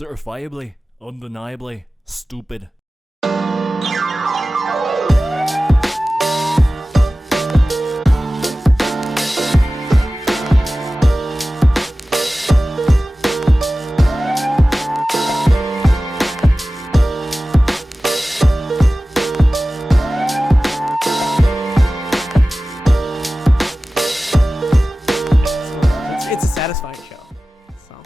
certifiably, undeniably stupid. It's a satisfying show, so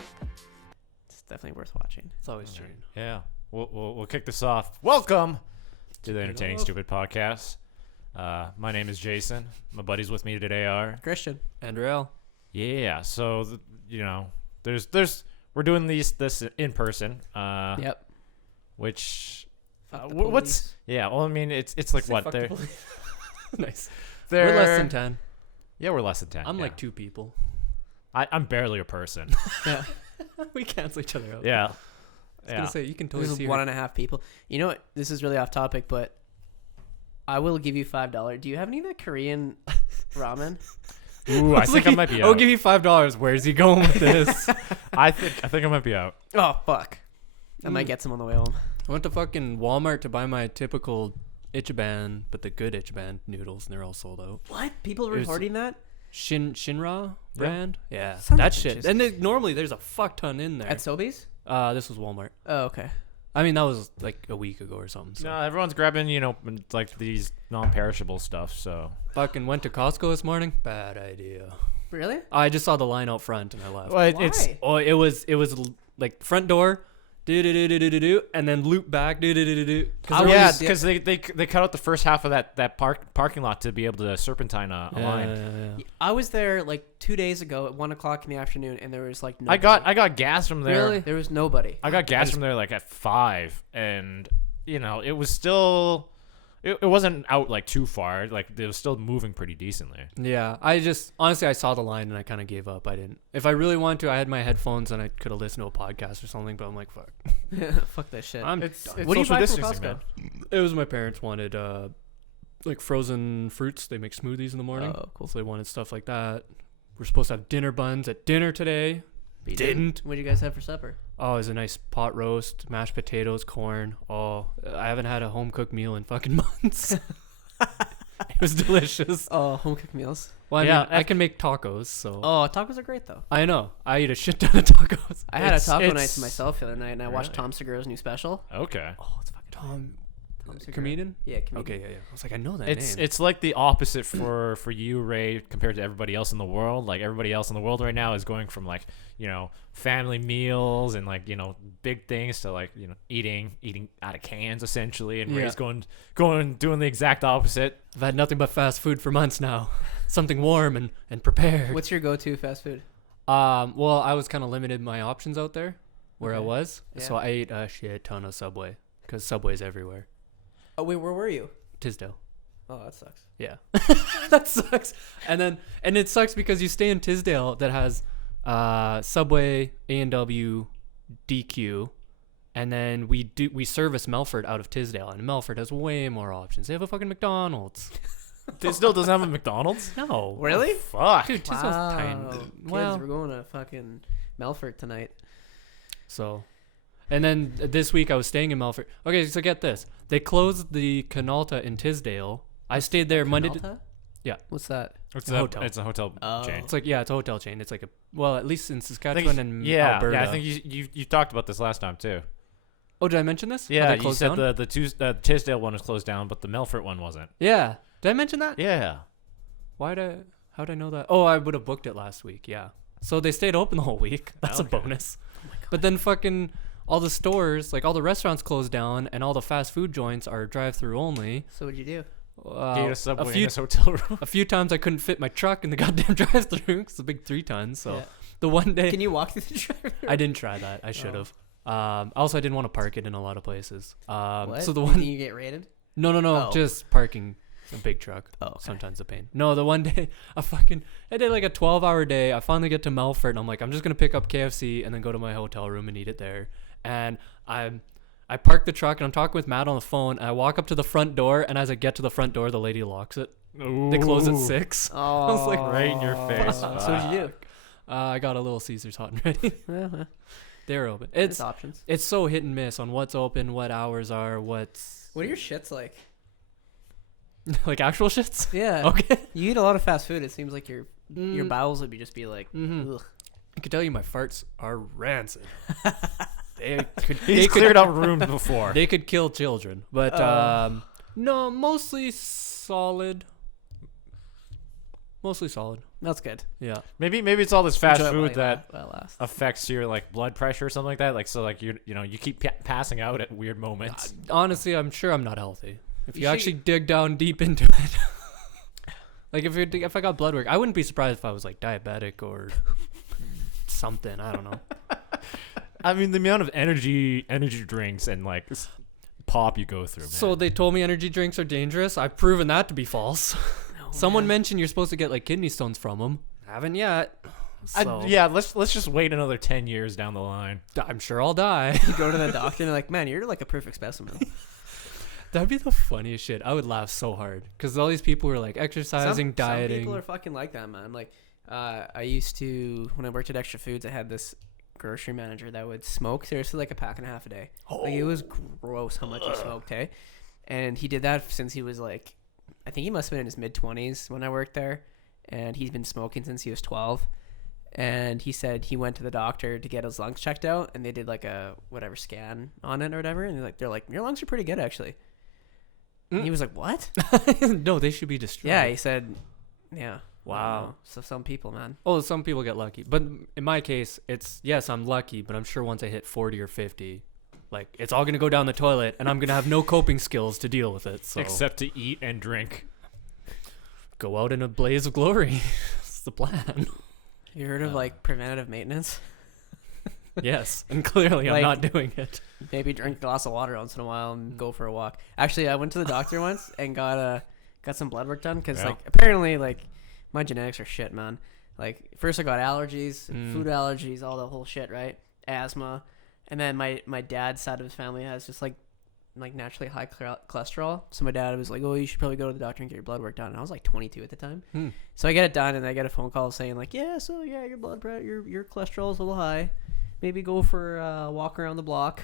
it's definitely worth watching. It's always true. Yeah, we'll kick this off. Welcome to the Entertaining Stupid Podcast. My name is Jason. My buddies with me today are Christian. And real. Yeah. So there's we're doing this in person. Yep. Which Fuck the what's police. yeah? Well, I mean it's like what they're Nice. they're We're less than 10. Yeah, we're less than 10. I'm yeah. like 2 people. I'm barely a person. Yeah. We cancel each other out. Yeah. I was going to say, you can totally This see is 1.5 people. You know what? This is really off topic, but I will give you $5. Do you have any of that Korean ramen? Ooh, I think I might be out. I'll give you $5. Where's he going with this? I think I might be out. Oh fuck! I might get some on the way home. I went to fucking Walmart to buy my typical Ichiban, but the good Ichiban noodles, and they're all sold out. What? People There's- reporting that Shinra brand? Yeah. Son of That bitches. shit. And normally there's a fuck ton in there. at Sobeys? This was Walmart. Oh, okay. I mean, that was like a week ago or something. So. No, everyone's grabbing like these non-perishable stuff. So Fucking went to Costco this morning. Bad idea. Really? I just saw the line out front and I left. well, Why? It was like front door, do, and then loop back, do. yeah, because they cut out the first half of that parking lot to be able to serpentine a line. Yeah. I was there like 2 days ago at 1:00 in the afternoon, and there was like nobody. I got gas from there. Really? There was nobody. I got gas from there like at 5, and it was still it wasn't out like too far. Like it was still moving pretty decently. Yeah, I just honestly I saw the line and I kind of gave up. I didn't. If I really wanted to, I had my headphones and I could have listened to a podcast or something. But I'm like, fuck. Fuck that shit. It's What do you social buy from distancing, Costco? man. It was my parents wanted like frozen fruits. They make smoothies in the morning. Oh, cool. So they wanted stuff like that. We're supposed to have dinner buns at dinner today. We didn't. What did you guys have for supper? Oh, it was a nice pot roast, mashed potatoes, corn. Oh, I haven't had a home cooked meal in fucking months. It was delicious. Oh, home cooked meals. Well, I Yeah, mean, I can make tacos, so. Oh, tacos are great though. I know. I eat a shit ton of tacos. I had a taco night it's- to myself the other night, and I watched Really? Tom Segura's new special. Okay. Oh, it's fucking Tom Segura. comedian? Yeah, comedian. Okay, yeah. I was like, I know that It's name. it's like the opposite for you, Ray, compared to everybody else in the world. Like everybody else in the world right now is going from like family meals and like big things to like eating out of cans essentially, and Yeah. Ray's going doing the exact opposite. I've had nothing but fast food for months now. Something warm and prepared. What's your go-to fast food? Well, I was kind of limited my options out there where I Okay. was. So Yeah. I ate a shit ton of Subway because Subway's everywhere. Oh wait, where were you? Tisdale. Oh, that sucks. Yeah. That sucks. And it sucks because you stay in Tisdale that has Subway, A&W, DQ, and then we service Melford out of Tisdale, and Melford has way more options. They have a fucking McDonald's. It still doesn't have a McDonald's. No. Really? Fuck. Dude, Tisdale's tiny. Kids, Well, we're going to fucking Melford tonight. so, and then this week I was staying in Melford. Okay, so get this. They closed the Canalta in Tisdale. I stayed there Monday. Canalta? Yeah. What's that? It's a hotel. It's a hotel Oh. chain. It's like, yeah, it's a hotel chain. It's like at least in I Saskatchewan think, and yeah, Alberta. yeah. I think you talked about this last time too. Oh, did I mention this? How Yeah, they you closed said down? the Tisdale one was closed down, but the Melfort one wasn't. Yeah. Did I mention that? Yeah. How'd I know that? Oh, I would have booked it last week. Yeah. So they stayed open the whole week. That's Okay. a bonus. But then fucking all the stores, like all the restaurants closed down and all the fast food joints are drive-through only. So what'd you do? Gave a Subway in few- his hotel room. A few times I couldn't fit my truck in the goddamn drive-through. It's a big 3 tons. So Yeah. the one day Can you walk through the drive? I didn't try that. I should have. Also, I didn't want to park it in a lot of places. What? So the You one, think you get raided? no, Oh. just parking a big truck. Oh, okay. Sometimes a pain. No, the one day I did like a 12-hour day. I finally get to Melfort and I'm like, I'm just gonna pick up KFC and then go to my hotel room and eat it there. And I park the truck and I'm talking with Matt on the phone. And I walk up to the front door, and as I get to the front door, the lady locks it. They close at 6. Oh, I was like, right in your face. So what'd you do? I got a little Caesar's hot and ready. Well, They're open. There's options. It's so hit and miss on what's open, what hours are, what's What are your shits like? like actual shits. Yeah. Okay. You eat a lot of fast food. It seems like your bowels would just be like, Mhm. ugh. I can tell you my farts are rancid. He's cleared out rooms before. They could kill children, but no, mostly solid. Mostly solid. That's good. Yeah. Maybe it's all this fast Enjoy it while food you that last. affects your like blood pressure or something like that. Like so, like you keep passing out at weird moments. Honestly, I'm sure I'm not healthy. If you You should- actually dig down deep into it. Like if I got blood work, I wouldn't be surprised if I was like diabetic or something. I don't know. I mean, the amount of energy drinks and like pop you go through. Man. So they told me energy drinks are dangerous. I've proven that to be false. No, Someone man. mentioned you're supposed to get like kidney stones from them. Haven't yet. So yeah, let's just wait another 10 years down the line. I'm sure I'll die. You go to the doctor and they're like, man, you're like a perfect specimen. That'd be the funniest shit. I would laugh so hard because all these people were like exercising, dieting. Some people are fucking like that, man. Like, I used to, when I worked at Extra Foods, I had this grocery manager that would smoke seriously like a pack and a half a day. Like, it was gross how much he smoked, hey? And he did that since he was like, I think he must have been in his mid-20s when I worked there. And he's been smoking since he was 12. And he said he went to the doctor to get his lungs checked out, and they did like a whatever scan on it or whatever. And they're like, your lungs are pretty good, actually. And he was like, what? No, they should be destroyed. Yeah, he said, yeah. Wow. I don't know. So some people, man. Oh, some people get lucky, but in my case, it's yes, I'm lucky, but I'm sure once I hit 40 or 50, like it's all gonna go down the toilet, and I'm gonna have no coping skills to deal with it. So Except to eat and drink. go out in a blaze of glory. That's the plan. You heard of like preventative maintenance? Yes, and clearly I'm Like- not doing it. Maybe drink a glass of water once in a while and go for a walk. Actually, I went to the doctor once and got some blood work done because Yeah. like apparently like my genetics are shit, man. Like first I got allergies, food allergies, all the whole shit, right? Asthma, and then my dad's side of his family has just like naturally high cholesterol. So my dad was like, "Oh, you should probably go to the doctor and get your blood work done." And I was like 22 at the time, so I get it done, and I get a phone call saying like, "Yeah, so yeah, your blood pressure, your cholesterol is a little high. Maybe go for a walk around the block."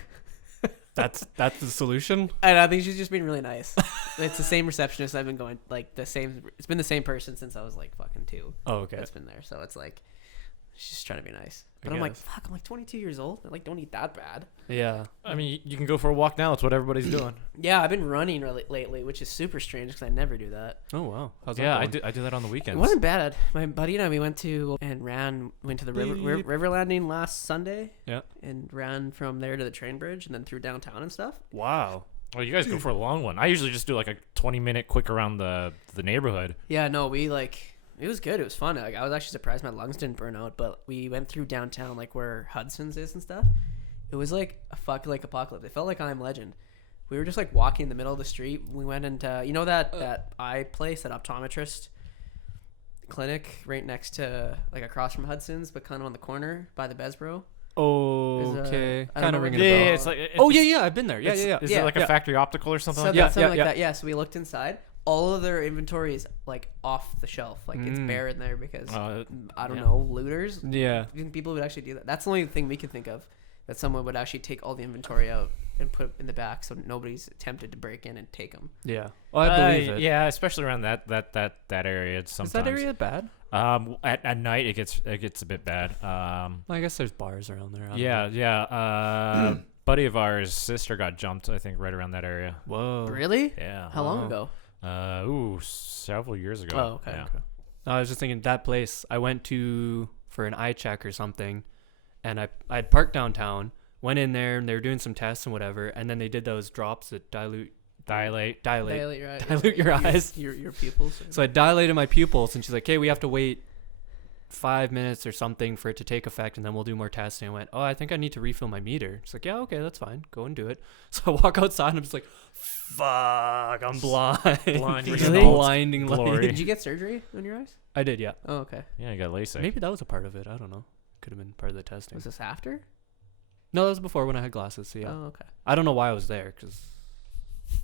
That's the solution. And I think she's just being really nice. It's the same receptionist I've been going, like the same. It's been the same person since I was like fucking 2. Oh, okay. That's been there. So it's like she's just trying to be nice. But I I'm like, guess. fuck. I'm like 22 years old. I like don't eat that bad. Yeah. I mean, you can go for a walk now. That's what everybody's doing. Yeah, I've been running lately, which is super strange because I never do that. Oh wow. How's that Yeah, going? I do that on the It weekends. wasn't bad. My buddy and I, we went to the river landing last Sunday. Yeah. And ran from there to the train bridge and then through downtown and stuff. Wow. Well, you guys go for a long one. I usually just do like a 20-minute quick around the neighborhood. Yeah, no, we like it was good. It was fun. Like I was actually surprised my lungs didn't burn out. But we went through downtown, like where Hudson's is and stuff. It was like a like apocalypse. It felt like I'm Legend. We were just like walking in the middle of the street. We went into that eye place, that optometrist clinic right next to like across from Hudson's, but kind of on the corner by the Besbro. Okay. I don't Kind know of where ringing the- a Yeah, bell. it's like Oh yeah, I've been there. Yeah, yeah. Is Yeah, it like yeah. a factory optical or something like Something, that? something Yeah, like yeah. that. Yeah. So we looked inside. All of their inventory is like off the shelf. Like it's bare in there because I don't yeah. know, looters. Yeah. You think people would actually do that? That's the only thing we can think of, that someone would actually take all the inventory out and put it in the back so nobody's tempted to break in and take them. Yeah. Oh, I believe it. Yeah, especially around that area. It's sometimes. Is that area bad? At night it gets a bit bad. Well, I guess there's bars around there. I don't Yeah, know. yeah. Buddy of ours' sister got jumped. I think right around that area. Whoa. Really? Yeah. How long Wow. ago? Several years ago. Oh, okay. Yeah. I was just thinking that place I went to for an eye check or something, and I'd parked downtown, went in there, and they were doing some tests and whatever, and then they did those drops that dilate Dilate. Dilate your eyes. Your pupils. So I dilated my pupils, and she's like, "Hey, we have to wait 5 minutes or something for it to take effect, and then we'll do more testing." I went, "Oh, I think I need to refill my meter." She's like, "Yeah, okay, that's fine. Go and do it." So I walk outside, and I'm just like, "Fuck, I'm blind." Blinding Just results. blinding Glory. light. Did you get surgery on your eyes? I did, yeah. Oh, okay. Yeah, you got LASIK. Maybe that was a part of it. I don't know. Could have been part of the testing. Was this after? No, that was before when I had glasses. So yeah, Oh, okay. I don't know why I was there, because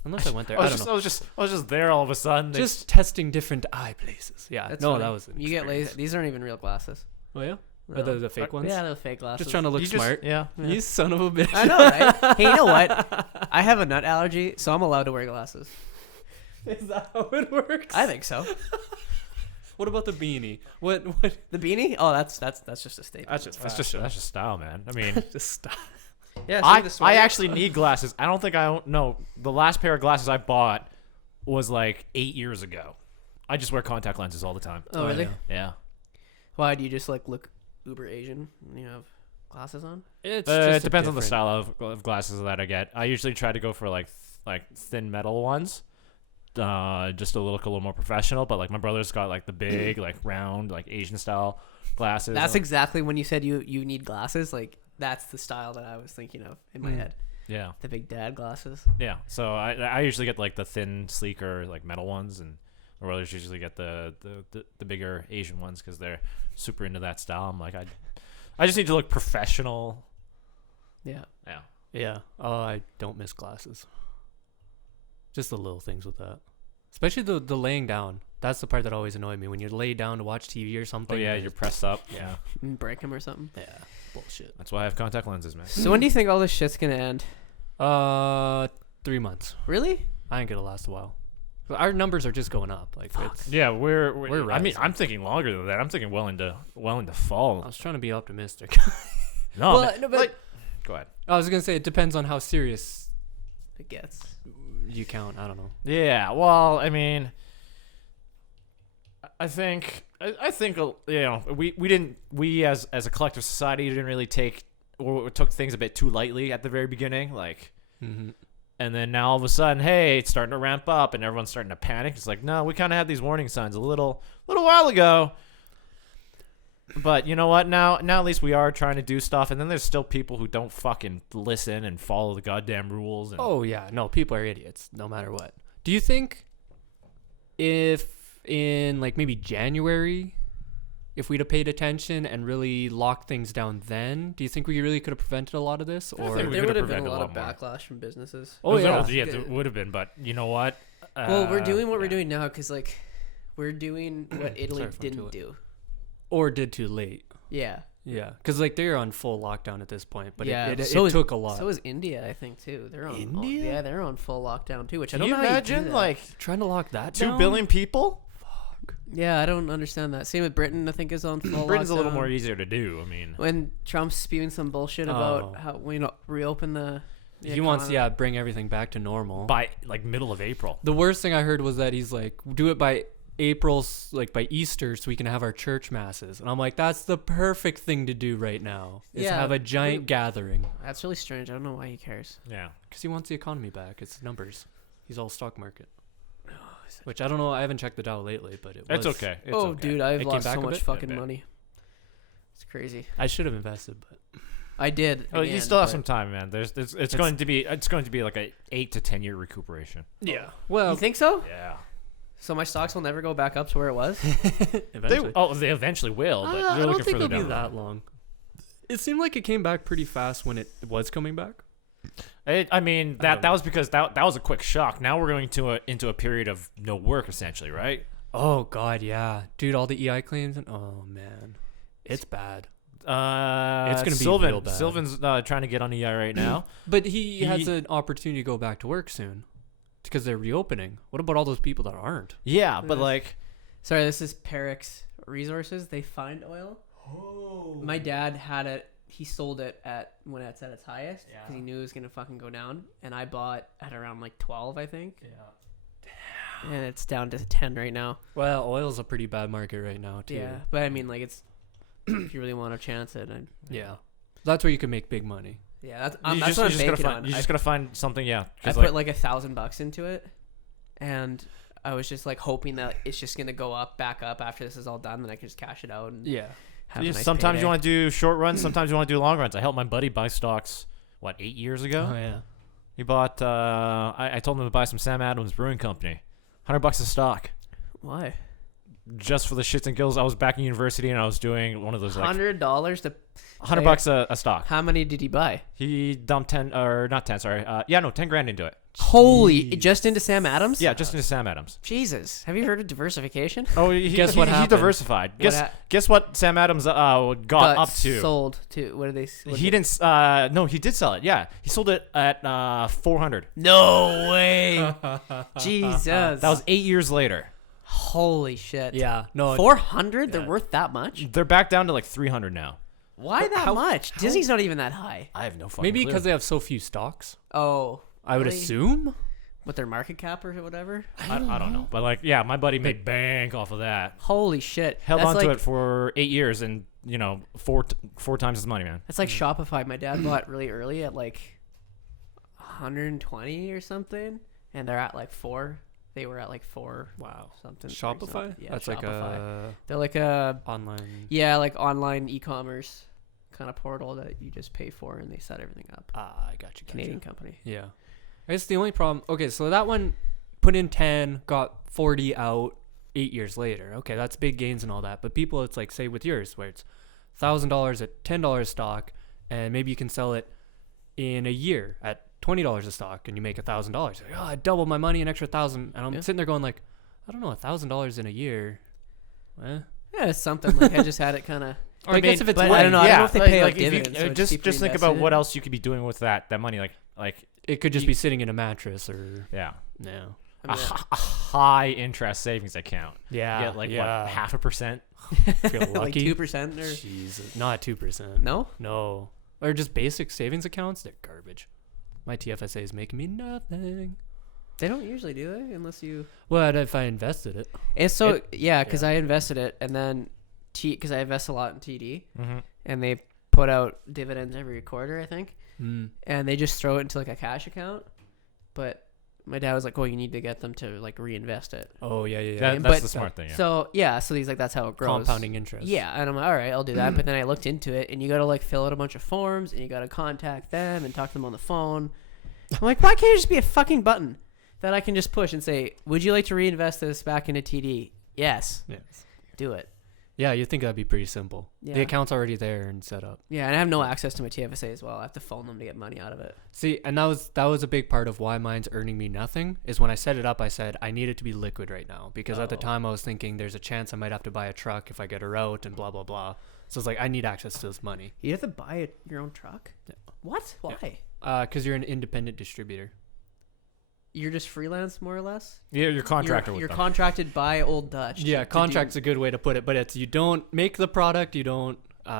unless I went there, I don't know. I was just there all of a sudden. Just testing different eye places. Yeah, That's no, funny. that was an You get experience. laser. These aren't even real glasses. Oh yeah. The fake ones. Yeah, the fake glasses. Just trying to look smart. Yeah. You son of a bitch. I know, right? Hey, you know what? I have a nut allergy, so I'm allowed to wear glasses. Is that how it works? I think so. What about the beanie? What? The beanie? Oh, that's just a statement. That's just style, man. I mean, Just stop. Yeah, I actually need glasses. I don't think no. The last pair of glasses I bought was like 8 years ago. I just wear contact lenses all the time. Oh, really? yeah. Yeah. Why do you just like look uber Asian when you have glasses on? It's It depends on the style of glasses that I get. I usually try to go for like thin metal ones, just to look a little more professional. But like my brother's got like the big, like round, like Asian style glasses. That's exactly when you said you need glasses. Like that's the style that I was thinking of in my head. Yeah. The big dad glasses. Yeah. So I usually get like the thin, sleeker, like metal ones, and my brothers usually get the bigger Asian ones because they're super into that style. I'm like, I just need to look professional. Yeah. Yeah. Yeah. Oh, I don't miss glasses. Just the little things with that. Especially the laying down. That's the part that always annoyed me. When you lay down to watch TV or something. Oh yeah, and you're pressed up. Yeah. Break them or something. Yeah. Bullshit. That's why I have contact lenses, man. So when do you think all this shit's gonna end? 3 months. Really? I think it'll last a while. Our numbers are just going up. Like it's. Yeah, we're I mean, rising. I'm thinking longer than that. I'm thinking well into fall. I was trying to be optimistic. No, Well, man, no, but- like, go ahead. I was gonna say it depends on how serious It gets. you count. I don't know. Yeah, well, I mean, I think we as a collective society didn't really take or took things a bit too lightly at the very beginning, like, Mm-hmm. and then now all of a sudden, hey, it's starting to ramp up and everyone's starting to panic. It's like, no, we kind of had these warning signs a little while ago. But you know what? Now at least we are trying to do stuff, and then there's still people who don't fucking listen and follow the goddamn rules. And Oh yeah, no, people are idiots no matter what. Do you think if in like maybe January, if we'd have paid attention and really locked things down then, do you think we really could have prevented a lot of this? I Or think we There could would have have been a prevented lot of a lot more. backlash from businesses. oh yeah, yeah, there would have been. But you know what? Well, we're doing what we're yeah. doing now because like we're doing what Italy Sorry if I'm too didn't late. do. or did too late. Yeah. Yeah, because like they're on full lockdown at this point, but Yeah, it so is- took a lot. So is India, I think too. They're on. India? Yeah, they're on full lockdown too. Which I Can don't you know how you do imagine that. like Trying to lock that 2 down? billion people? Yeah, I don't understand that. Same with Britain. I think is on full. Britain's a little lockdown. more easier to do. I mean, When Trump's spewing some bullshit Oh. about how reopen the. He wants economy. bring everything back to normal. by like middle of April. The worst thing I heard was that he's like, do it by April's, like by Easter, so we can have our church masses. And I'm like, that's the perfect thing to do right now. Is Yeah, have a giant gathering. That's really strange. I don't know why he cares. Yeah. Because he wants the economy back. It's numbers. He's all stock market. Which I don't know. I haven't checked the Dow lately, but It's okay. It's oh, okay. dude, I've It came lost back so a much bit? fucking A bit. money. It's crazy. I should have invested, but I did. Oh, you again, still have but- some time, man. It's going to be like a 8 to 10 year recuperation. yeah. Well, You think so? Yeah. So my stocks will never go back up to where it was. eventually. They eventually will, but I they're don't looking think further it'll be down. that long. It seemed like it came back pretty fast when it was coming back. I mean, don't that was because that was a quick shock. Now we're going into a period of no work, essentially, right? Oh God, yeah, dude, all the EI claims and oh man, it's bad. It's gonna be Sylvan. real bad. Sylvan's trying to get on EI right now. But he has an opportunity to go back to work soon because they're reopening. What about all those people that aren't? Yeah, but Yes. like, Sorry, this is Perix Resources. They find oil. Oh. My dad had it. He sold it when it's at its highest because Yeah. he knew it was gonna fucking go down. And I bought at around like 12, I think, Yeah. and it's down to 10 right now. Well, oil's a pretty bad market right now too. Yeah, but I mean, like it's if you really want to chance it, Yeah. That's where you can make big money. yeah, that's you that's just, what you I'm just gotta banking find on. you I just gotta find something. Yeah, I 'cause, put like $1,000 into it, and I was just like hoping that it's just gonna go back up after this is all done, then I can just cash it out and Yeah. have Yeah, a nice sometimes payday. you want to do short runs. Sometimes you want to do long runs. I helped my buddy buy stocks. 8 years ago? Oh yeah. He bought. I told him to buy some Sam Adams Brewing Company. $100 a stock. Why? just for the shits and giggles, I was back in university and I was doing one of those like $100 to $100 a stock. How many did he buy? He dumped 10 or not 10, sorry. 10 grand into it. Holy, just into Sam Adams? Yeah, just into Sam Adams. Jesus. Have you heard of diversification? Oh, Guess what he happened? diversified. Guess what Sam Adams got up to? Sold to, what did they He didn't. No, he did sell it. Yeah, he sold it at 400. No way. Jesus. That was 8 years later. Holy shit. Yeah. No. 400? They're Yeah. worth that much? They're back down to like 300 now. Why that much? Disney's not even that high. I have no fucking Maybe clue. because they have so few stocks. Oh. I would really? assume. With their market cap or whatever? I don't know, but like, yeah, my buddy made bank off of that. Holy shit. Held That's on to like, it for 8 years, and four times his money, man. That's like Shopify. My dad bought really early at like 120 or something, and they're at like 4. They were at like 4. Wow. Something. Shopify? Yeah, That's Shopify. like a They're like a online. like online e-commerce kind of portal that you just pay for, and they set everything up. I got you. Canadian company. Yeah. I guess the only problem. Okay, so that one put in 10, got 40 out 8 years later. Okay, that's big gains and all that. But people, it's like, say with yours, where it's $1,000 at $10 stock, and maybe you can sell it in a year at $20 a stock, and you make $1,000. Like, oh, I doubled my money, an extra 1,000, and I'm sitting there going like, I don't know, $1,000 in a year. Eh. Yeah, it's something like I just had it kind of. Or I guess if it's but one- I don't know. I don't know if they pay like out if you, dividends. so just keep think reinvesting about it. what else you could be doing with that money, like It could just be sitting in a mattress or yeah, no. I mean, a high interest savings account. Yeah. You get like yeah. what, 0.5%? Feel like lucky. 2% or Jesus, not 2%. no? No. Or just basic savings accounts. They're garbage. My TFSA is making me nothing. They don't usually do they unless you. What if I invested it? And so It- because I invested it, and then because I invest a lot in TD, Mm-hmm. and they put out dividends every quarter, I think, Mm. and they just throw it into like a cash account. But my dad was like, "Oh, you need to get them to like reinvest it." Oh yeah, yeah, yeah. That's but- the smart thing. Yeah. So he's like, "That's how it grows." Compounding interest. Yeah, and I'm like, all right, I'll do that. But then I looked into it, and you got to like fill out a bunch of forms, and you got to contact them and talk to them on the phone. I'm like, why can't it just be a fucking button that I can just push and say, would you like to reinvest this back into TD? Yes. Yes. Do it. Yeah, you'd think that'd be pretty simple. Yeah. The account's already there and set up. Yeah, and I have no access to my TFSA as well. I have to phone them to get money out of it. See, and that was a big part of why mine's earning me nothing. Is when I set it up, I said I need it to be liquid right now because at the Oh. time I was thinking there's a chance I might have to buy a truck if I get a route and blah blah blah. So it's like I need access to this money. You have to buy your own truck? Yeah. What? Why? Because you're an independent distributor. You're just freelance, more or less? Yeah, you're contracted with You're them. contracted by Old Dutch. Yeah, to do- contract's a good way to put it, but it's you don't make the product, you don't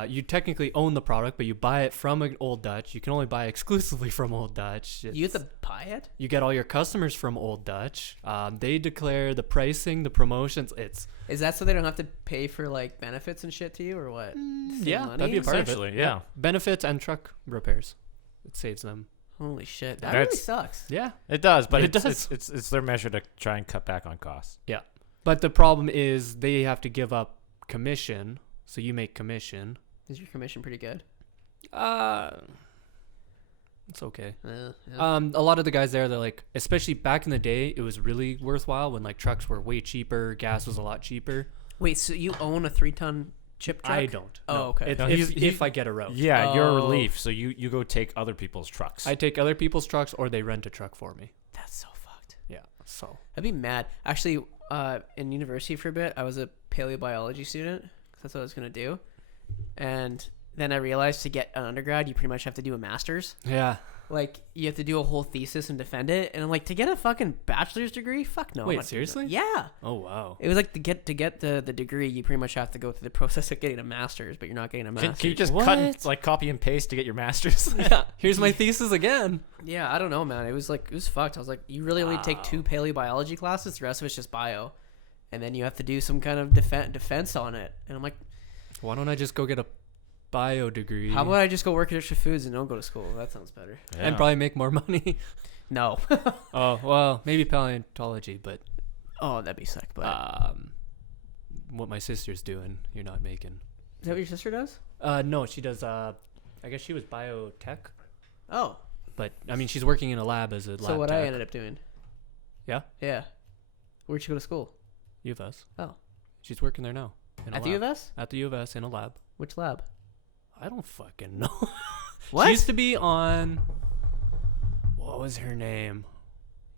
you technically own the product, but you buy it from an Old Dutch. You can only buy exclusively from Old Dutch. You have to buy it? You get all your customers from Old Dutch. They declare the pricing, the promotions. It's Is that so they don't have to pay for like benefits and shit to you, or what? Save yeah, money? that'd be a part of it. Essentially, yeah. Benefits and truck repairs. It saves them. Holy shit, that really That's- sucks. Yeah, It does, but It does. It's their measure to try and cut back on costs. yeah. But the problem is they have to give up commission, so you make commission. Is your commission pretty good? It's okay. Yeah. A lot of the guys there, they're like, especially back in the day, it was really worthwhile when like trucks were way cheaper, gas was a lot cheaper. Wait, so you own a 3-ton chip truck? I don't. Oh, no. okay. If, No, if I get a route. Yeah, you're a Oh. relief, so you go take other people's trucks. I take other people's trucks or they rent a truck for me. That's so fucked. Yeah. So I'd be mad. Actually, in university for a bit, I was a paleobiology student. 'Cause that's what I was gonna do, and then I realized to get an undergrad, you pretty much have to do a master's. yeah. Like you have to do a whole thesis and defend it. And I'm like, to get a fucking bachelor's degree? Fuck no. I'm Wait, not doing that. seriously? Yeah. Oh wow. It was like to get the degree, you pretty much have to go through the process of getting a master's, but you're not getting a master's. Can you just cut and, What? like copy and paste to get your master's? Yeah. Here's my thesis again. Yeah, I don't know, man. It was fucked. I was like, you really only take 2 Wow. paleobiology classes. The rest of it's just bio, and then you have to do some kind of defense on it. And I'm like, Why don't I just go get a bio degree? how about I just go work at Extra Foods and don't go to school? That sounds better. and probably make more money. No. Oh well, maybe paleontology, but Oh, that'd be sick. But what my sister's doing, you're not making. is that what your sister does? No, she does. I guess she was biotech, Oh, but I mean, she's working in a lab as a lab so what tech. I ended up doing? Yeah? Yeah. Where'd you go to school? U of S. Oh. She's working there now. in a At the U lab. of S? At the U of S in a lab. Which lab? I don't fucking know. What? She used to be on. What was her name?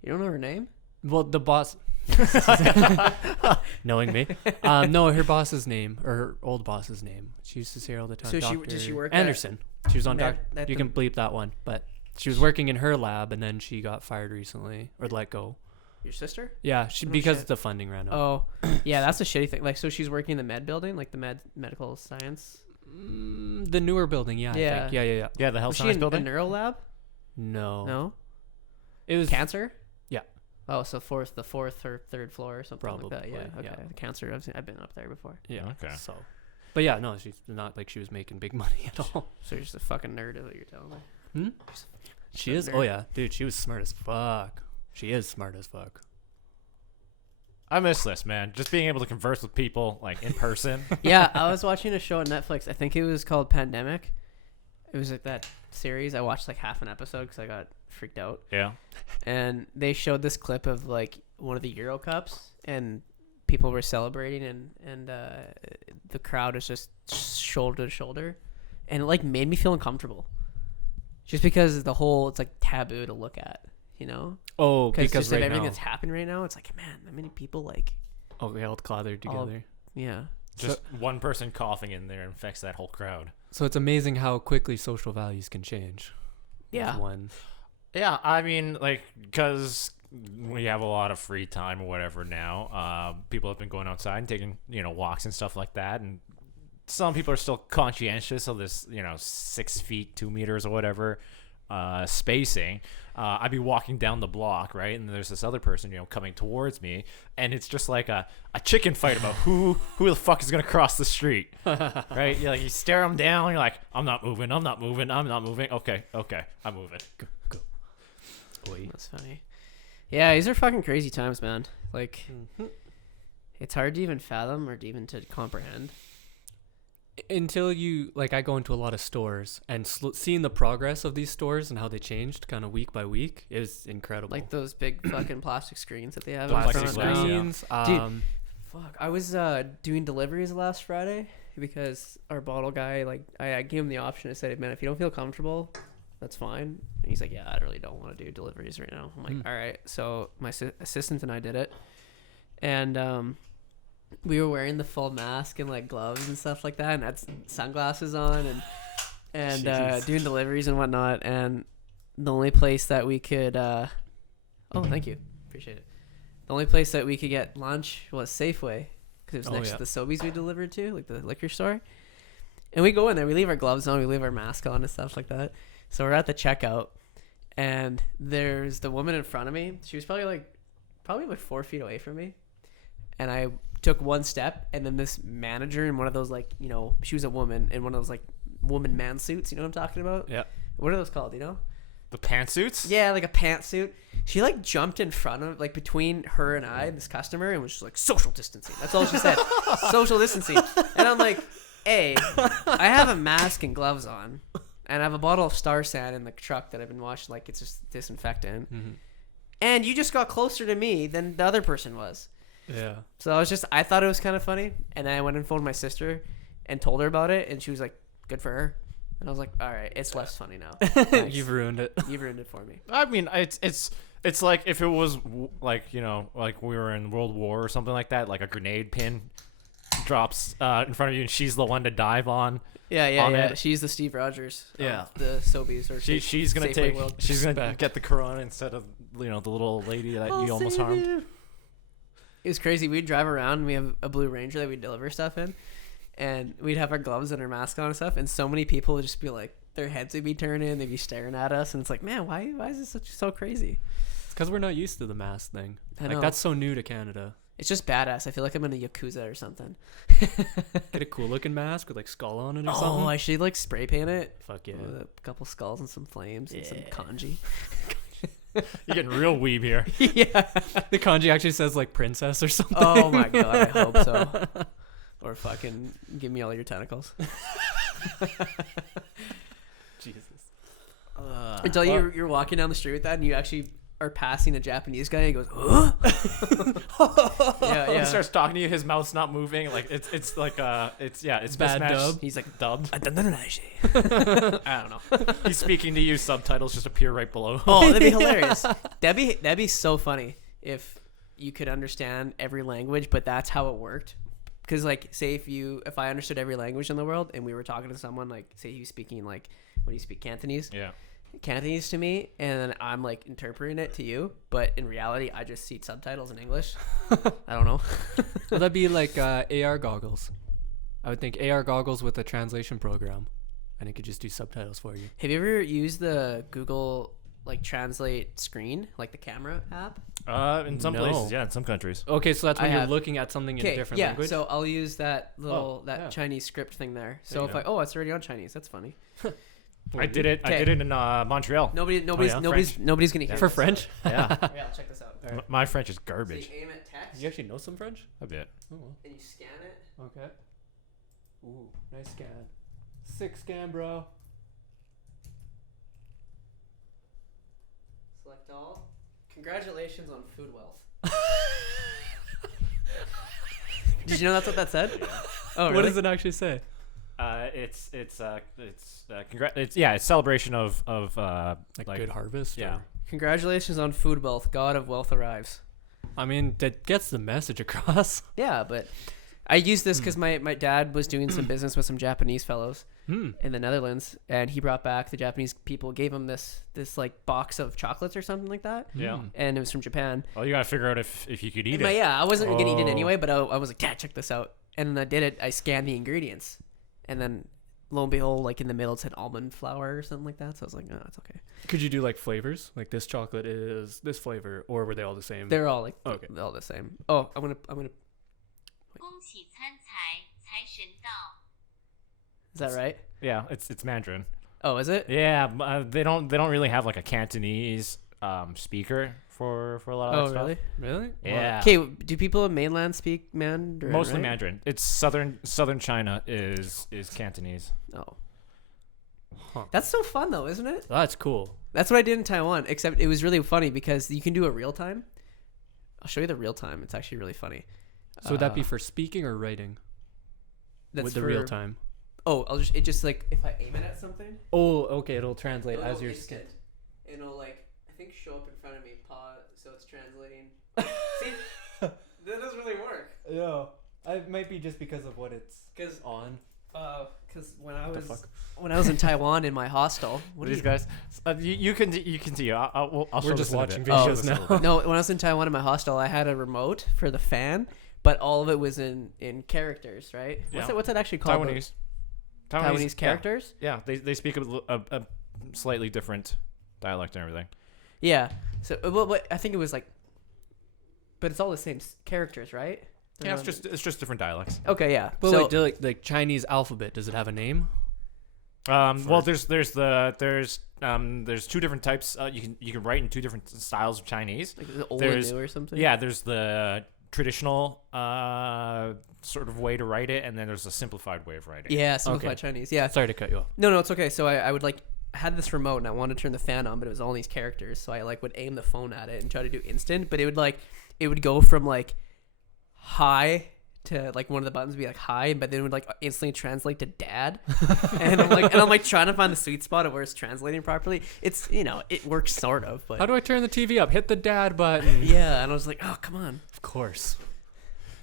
You don't know her name? Well, the boss. Knowing me, no, her boss's name or her old boss's name. She used to say her all the time. So did she work at Anderson? She was on Med- doc. at You the- can bleep that one, but she was working in her lab, and then she got fired recently or let go. Your sister? Yeah, Oh, because shit. the funding ran out. Oh, yeah, that's a shitty thing. Like, so she's working in the med building, like the medical science. The newer building, yeah. I Yeah. think. Yeah. Yeah, the health Was she science in a building. neuro lab? No, No. it was Cancer? Yeah. Oh, so the fourth or third floor or something like that. Probably, Yeah. Okay. yeah. The cancer. I've been up there before. Yeah. Okay. So, but yeah, no, she's not like she was making big money at all. So you're just a fucking nerd, is what you're telling me. Hmm? She She's is. a Oh nerd. yeah, dude, she was smart as fuck. She is smart as fuck. I miss this, man. Just being able to converse with people like in person. Yeah, I was watching a show on Netflix. I think it was called Pandemic. It was like that series. I watched like half an episode because I got freaked out. Yeah. And they showed this clip of like one of the Euro Cups, and people were celebrating, and the crowd is just shoulder to shoulder, and it like made me feel uncomfortable, just because it's like taboo to look at, you know? Oh, Because because just right of everything now, that's happening right now, it's like, man, that many people, like, we all clathered all- together. yeah. Just one person coughing in there infects that whole crowd. So it's amazing how quickly social values can change. with Yeah. One. Yeah, I mean, like, because we have a lot of free time or whatever now. People have been going outside and taking, walks and stuff like that. And some people are still conscientious of this, 6 feet, 2 meters or whatever spacing. I'd be walking down the block, right? And there's this other person, coming towards me. And it's just like a chicken fight about who the fuck is going to cross the street, right? You stare them down. You're like, I'm not moving. Okay, I'm moving. Go. Boy. That's funny. Yeah, these are fucking crazy times, man. Like, it's hard to even fathom or to even to comprehend. Until you I go into a lot of stores and seeing the progress of these stores and how they changed kind of week by week is incredible. Like those big fucking plastic screens that they have. The in plastic front glass, now. yeah. screens. Dude, Fuck, I was doing deliveries last Friday because our bottle guy, like, I gave him the option. I said, man, if you don't feel comfortable, that's fine. And he's like, yeah, I really don't want to do deliveries right now. I'm like, all right. So my assistant and I did it, and we were wearing the full mask and like gloves and stuff like that, and had sunglasses on, and Jeez. doing deliveries and whatnot. And the only place that we could, oh, thank you, appreciate it. The only place that we could get lunch was Safeway, because it was Oh, next yeah. to the Sobeys we delivered to, like the liquor store. And we go in there, we leave our gloves on, we leave our mask on and stuff like that. So we're at the checkout, and there's the woman in front of me. She was probably like 4 feet away from me, and I took one step, and then this manager in one of those, like, she was a woman in one of those like woman man suits. You know what I'm talking about? Yeah. What are those called? You know? The pantsuits? Yeah, like a pantsuit. She like jumped in front of, like, between her and I, this customer, and was just like, social distancing. That's all she said. Social distancing. And I'm like, hey, I have a mask and gloves on, and I have a bottle of Star San in the truck that I've been washing, like it's just disinfectant. Mm-hmm. And you just got closer to me than the other person was. Yeah. So I thought it was kind of funny. And then I went and phoned my sister and told her about it, and she was like, good for her. And I was like, all right, it's less funny now. Thanks. You've ruined it. You've ruined it for me. I mean, it's like if it was like like we were in World War or something like that, like a grenade pin drops in front of you and she's the one to dive on. Yeah. On it. She's the Steve Rogers. Of Yeah. the Sobeys or She's gonna Safeway world. she's gonna Back. get the corona instead of the little lady that you almost harmed. It was crazy. We'd drive around, and we have a Blue Ranger that we'd deliver stuff in, and we'd have our gloves and our mask on and stuff, and so many people would just be like, their heads would be turning, they'd be staring at us, and it's like, man, why is this so crazy? It's because we're not used to the mask thing. I know. That's so new to Canada. It's just badass. I feel like I'm in a Yakuza or something. Get a cool looking mask with like skull on it or Oh, something. I should like spray paint it Fuck yeah. with a couple skulls and some flames and some Yeah. kanji. You're getting real weeb here. Yeah. The kanji actually says like princess or something. Oh my god, I hope so. Or fucking give me all your tentacles. Jesus. Until you're walking down the street with that, and you actually are passing a Japanese guy. And he goes, huh? He starts talking to you. His mouth's not moving. Like it's like it's Bad mismatched. dub. He's like, Dubbed. I don't know. He's speaking to you. Subtitles just appear right below. Oh, that'd be hilarious. That'd be so funny if you could understand every language, but that's how it worked. Because like, say if I understood every language in the world and we were talking to someone, like say he was speaking like, what do you speak, Cantonese? Yeah. Cantonese to me, and then I'm like interpreting it to you, but in reality I just see subtitles in English. I don't know. Well, that'd be like AR goggles. I would think AR goggles with a translation program, and it could just do subtitles for you. Have you ever used the Google like translate screen, like the camera app? In some No. places, yeah, in some countries. Okay, so that's when I you're have- looking at something in a different language. so I'll use that little yeah. Chinese script thing there. There So you if go. it's already on Chinese, that's funny. I did it. I Okay. did it in Montreal. Nobody's French. nobody's gonna hear For this. French? Yeah. Yeah, check this out. My French is So garbage. you aim at text You actually know some French? A bit. Oh, and you scan it. okay. Ooh, nice scan. Sick scan, bro. Select all. Congratulations on food wealth. Did you know that's what that said? Oh, really? What does it actually say? It's it's celebration of Like good harvest? yeah. or- Congratulations on food wealth. God of wealth arrives. I mean, that gets the message across. Yeah, but I used this because my dad was doing some business with some Japanese fellows Hmm. in the Netherlands, and he brought back the Japanese people gave him this like box of chocolates or something like that, Yeah. Hmm. and it was from Japan. Well, you gotta figure out if you could eat But it. yeah, I wasn't gonna eat it Oh. anyway, but I was like, Dad, check this out, and then I did it. I scanned the ingredients, and then lo and behold, like in the middle it said almond flour or something like that. So I was like, no, it's okay. Could you do like flavors? Like this chocolate is this flavor, or were they all the same? They're all like Okay. they're all the same. Oh, I'm gonna. 恭喜参财，财神到。 Is that right? Yeah, it's Mandarin. Oh, is it? Yeah, they don't really have like a Cantonese speaker for a lot of Oh, that stuff. really? Really? Yeah. Okay, do people in mainland speak Mandarin? Mostly right? Mandarin. It's southern China is Cantonese. Oh, Huh. that's so fun though, isn't it? That's cool. That's what I did in Taiwan. Except it was really funny because you can do a real time. I'll show you the real time. It's actually really funny. So would that be for speaking or writing? That's With the for real time. Oh, it just like if I aim it at something, Oh, okay. It'll translate it'll as go you're instant. It'll like I think show up in front of me. Pause. So it's translating. See, that doesn't really work. Yeah, it might be just because of what it's Because on. when I the was fuck? when I was in Taiwan in my hostel. What do These you, guys, you can see. I'll We're show just this in a watching bit. I'll show videos this in a now. bit. No, when I was in Taiwan in my hostel, I had a remote for the fan, but all of it was in characters, right? Yeah. What's that actually called? Taiwanese. Taiwanese yeah. characters? Yeah, they speak a slightly different dialect and everything. Yeah. So, but I think it was like, but it's all the same characters, right? They're Yeah, not- it's just different dialects. Okay, yeah. But so, wait, like Chinese alphabet, does it have a name? Well, there's two different types. You can write in two different styles of Chinese. like the old there's- and new or something. Yeah, there's the traditional sort of way to write it, and then there's a simplified way of writing. Yeah, simplified Okay. Chinese. Yeah. Sorry to cut you off. No, it's okay. So I would like I had this remote and I wanted to turn the fan on, but it was all these characters. So I like would aim the phone at it and try to do instant, but it would go from like high to like one of the buttons would be like high, but then it would like instantly translate to dad. and I'm like trying to find the sweet spot of where it's translating properly. It's it works sort of, but How do I turn the TV up? Hit the dad button. yeah. And I was like, oh come on. Of course.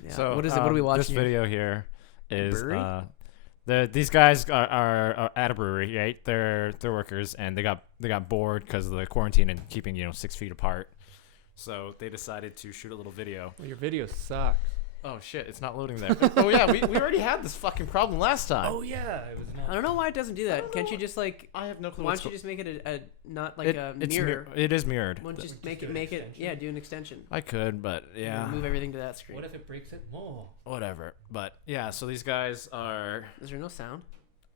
Yeah. So what is it? What are we watching? This here? video here is Brewery? these guys are at a brewery, right? They're workers, and they got bored because of the quarantine and keeping 6 feet apart. So they decided to shoot a little video. Well, your video sucks. Oh shit, it's not loading there. Oh yeah, we already had this fucking problem last time. Oh yeah, it was I don't know why it doesn't do that. Can't you just like? I have no clue. Why what's don't you just make it a not like it, a it's mirror? It is mirrored. Why don't you just Like, make just it do an make it? extension? Yeah, do an extension. I could, but yeah, Move everything to that screen. What if it breaks it more? whatever. But yeah, so these guys are. Is there no sound?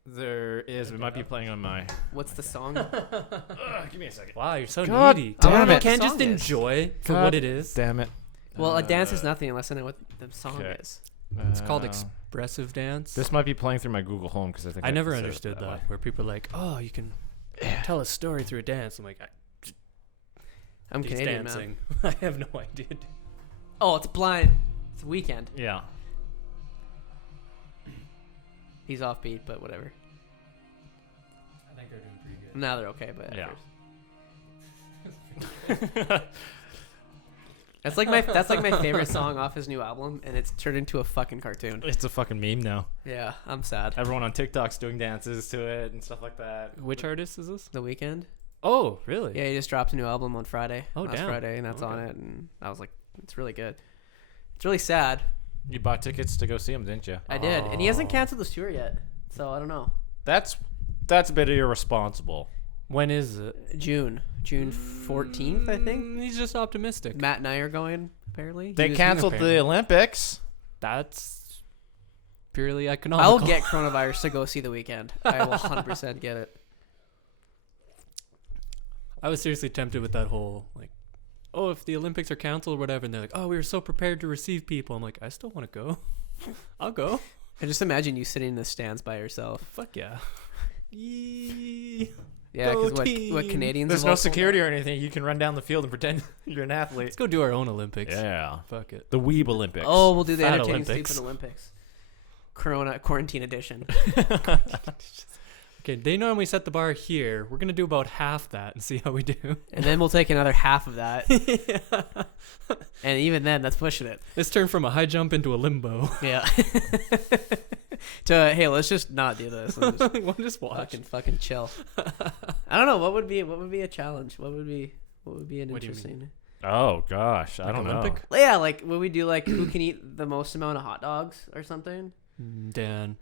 There is. It might be playing on my. What's the song? Give me a second. Wow, you're so God needy. damn I wanna know it. what the Can't just song is. enjoy for God what it is. Damn it. Well, a dance is nothing unless I know what the song okay. is. It's called Uh, expressive dance. This might be playing through my Google Home because I think I never set it understood that, way. where people are like, oh, you can tell a story through a dance. I'm like, I'm He's Canadian, man. dancing. I have no idea. Dude. Oh, it's blind. It's a weekend. Yeah. He's offbeat, but whatever. I think they're doing pretty good. Now they're okay, but at Yeah. first. That's like my favorite song off his new album, and it's turned into a fucking cartoon. It's a fucking meme now. Yeah, I'm sad. Everyone on TikTok's doing dances to it and stuff like that. Which artist is this? The Weeknd. Oh, really? Yeah, he just dropped a new album on Friday. Oh, last damn. Friday, and that's on Okay. it. And I was like, it's really good. It's really sad. You bought tickets to go see him, didn't you? I did, and he hasn't Oh. canceled the tour yet, so I don't know. That's a bit irresponsible. When is it? June 14th, I think. He's just optimistic. Matt and I are going. Apparently, They He was- canceled the Olympics. That's purely economical. I'll get coronavirus to go see the Weeknd. I will 100% get it. I was seriously tempted with that whole like, oh, if the Olympics are canceled or whatever, and they're like, oh, we were so prepared to receive people. I'm like, I still want to go. I'll go. And just imagine you sitting in the stands by yourself. Fuck yeah. Yee. Yeah, Go because what team. Canadians? There's have no also- security or anything. You can run down the field and pretend you're an athlete. Let's go do our own Olympics. Yeah. Fuck it. The Weeb Olympics. Oh, we'll do the Fat entertaining Olympics. stupid Olympics. Corona quarantine edition. Okay, they normally set the bar here. We're gonna do about half that and see how we do. And then we'll take another half of that. And even then, that's pushing it. Let's turn from a high jump into a limbo. Yeah. To hey, let's just not do this. Let's just We'll just watch. fucking chill. I don't know what would be a challenge. What would be an What do you mean? interesting? Oh gosh, I Like don't Olympic? know. Yeah, like would we do like who can eat the most amount of hot dogs or something? Dan.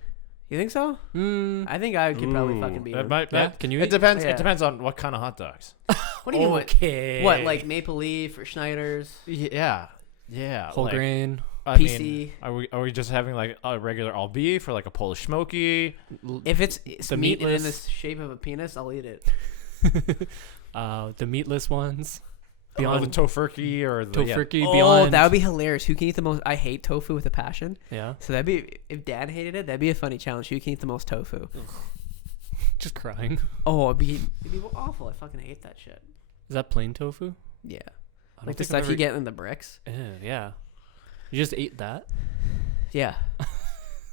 You think so? Mm, I think I could probably fucking beat It him. might- yeah. Can you? It eat? depends. Yeah. It depends on what kind of hot dogs. What do you mean? Okay. What like Maple Leaf or Schneider's? Yeah. Yeah. Whole like, grain? I PC. mean, are we just having like a regular all beef or like a Polish smoky? If it's The meat and in the meatless. shape of a penis, I'll eat it. The meatless ones. Or the Beyond tofurkey or the tofurkey. Oh, Beyond. that would be hilarious. Who can eat the most? I hate tofu with a passion. Yeah. So that'd be if Dad hated it. That'd be a funny challenge. Who can eat the most tofu? Just crying. Oh, it'd be awful. I fucking hate that shit. Is that plain tofu? Yeah, I don't like the think I've stuff you ever- get in the bricks. Yeah. You just ate that? Yeah.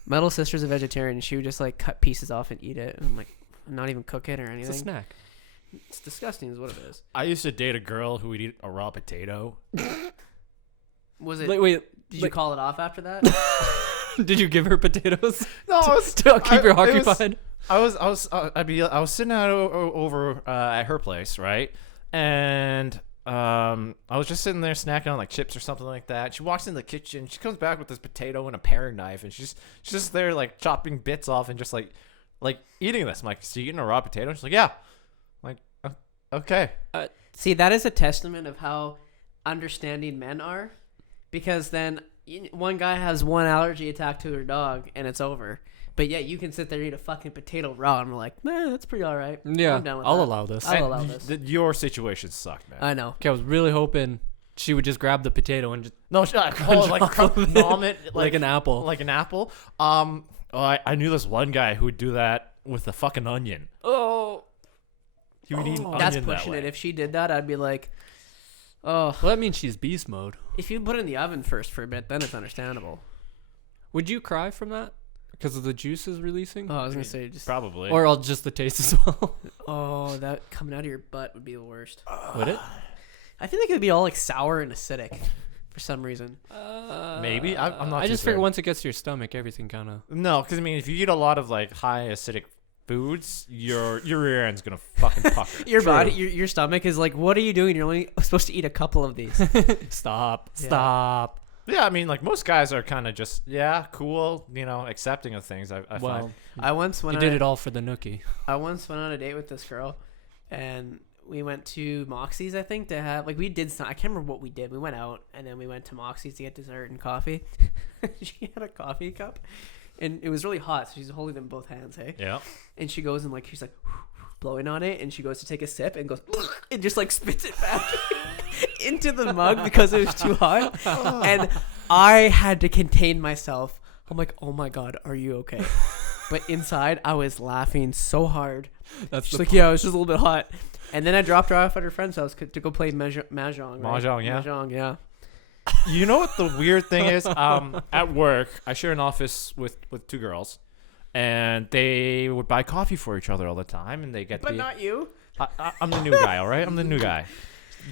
My little sister's a vegetarian. She would just like cut pieces off and eat it. And I'm like, not even cook it or It's anything. a snack. It's disgusting, is what it is. I used to date a girl who would eat a raw potato. Was it? Wait. Did you call it off after that? Did you give her potatoes No, I was to keep her it was- occupied? I was sitting out over at her place, right? And I was just sitting there snacking on like chips or something like that. She walks in the kitchen. She comes back with this potato and a paring knife, and she's just there like chopping bits off and just like eating this. I'm like, so you eating a raw potato? And she's like, yeah. I'm like, okay. See, that is a testament of how understanding men are, because then one guy has one allergy attack to their dog and it's over. But yet you can sit there and eat a fucking potato raw and we're like, man, that's pretty all right. Yeah, I'm down with I'll that. allow this. I'll And allow this. Your situation sucked, man. I know. Okay, I was really hoping she would just grab the potato and just No, vomit like an apple. like an apple. I knew this one guy who would do that with a fucking onion. Oh. He would eat an That's onion that pushing way. it. If she did that, I'd be like, oh. Well, that means she's beast mode. If you put it in the oven first for a bit, then it's understandable. Would you cry from that? Because of the juices releasing? Oh, I was going to say, just, Probably. Or all just the taste as well? oh, that coming out of your butt would be the worst. Would it? I feel like it would be all like sour and acidic for some reason. Maybe. I'm not I too just figure sure. once it gets to your stomach, everything kind of. No, because I mean, if you eat a lot of like high acidic foods, your rear end's gonna fucking pucker. Your True. body, your stomach is like, what are you doing? You're only supposed to eat a couple of these. Stop. Yeah. Stop. Yeah, I mean, like most guys are kind of just cool, accepting of things. I Well, find. I once you went. did it all for the nookie. I once went on a date with this girl, and we went to Moxie's, I think, to have like we did some. I can't remember what we did. We went out, and then we went to Moxie's to get dessert and coffee. She had a coffee cup, and it was really hot, so she's holding it in both hands. Hey, Yeah. and she goes and like she's like blowing on it, and she goes to take a sip and goes and just like spits it back into the mug because it was too hot, and I had to contain myself. I'm like, oh my god, are you okay? But inside, I was laughing so hard. That's She's the like, yeah, it was just a little bit hot. And then I dropped her off at her friend's house to go play mahjong. Right? Mahjong, yeah. Mahjong, yeah. You know what the weird thing is? At work, I share an office with two girls, and they would buy coffee for each other all the time, and they get But not you. I'm the new guy, all right? I'm the new guy.